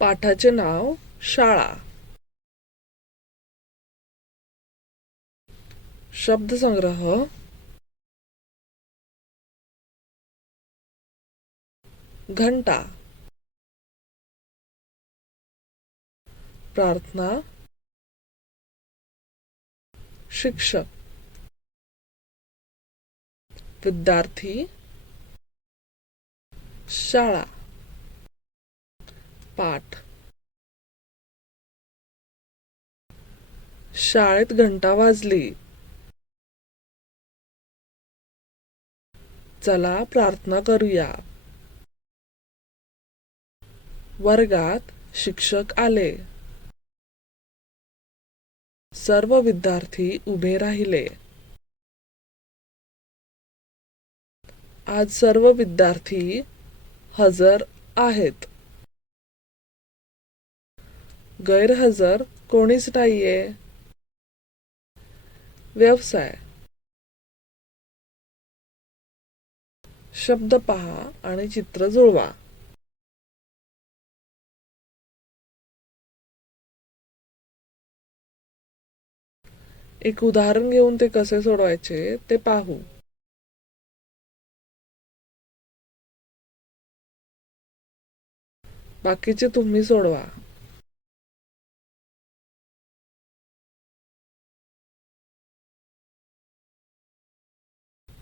पाठाचे नाव शाळा. शब्दसंग्रह. घंटा. प्रार्थना. शिक्षक. विद्यार्थी. शाळा. पाठ. शाळेत घंटा वाजली. चला प्रार्थना करूया. वर्गात शिक्षक आले. सर्व विद्यार्थी उभे राहिले. आज सर्व विद्यार्थी हजर आहेत. गैरहजर कोणीच नाहीये. व्यवसाय. शब्द पहा आणि चित्र जुळवा. एक उदाहरण घेऊन ते कसे सोडवायचे ते पाहू. बाकीचे तुम्ही सोडवा.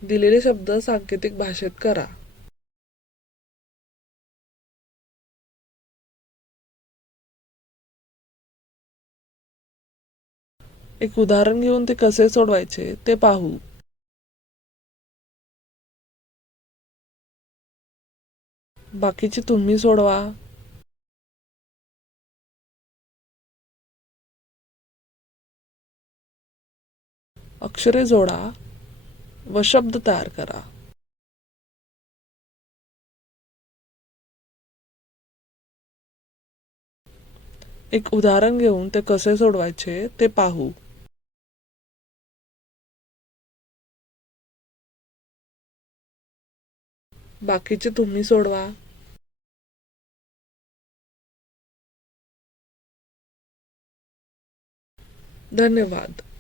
दिलेले शब्द सांकेतिक भाषेत करा. एक उदाहरण घेऊन ते कसे सोडवायचे ते पाहू. बाकीचे तुम्ही सोडवा. अक्षरे जोडा व शब्द तयार करा. एक उदाहरण घेऊन ते कसे सोडवायचे ते पाहू. बाकीचे तुम्ही सोडवा. धन्यवाद.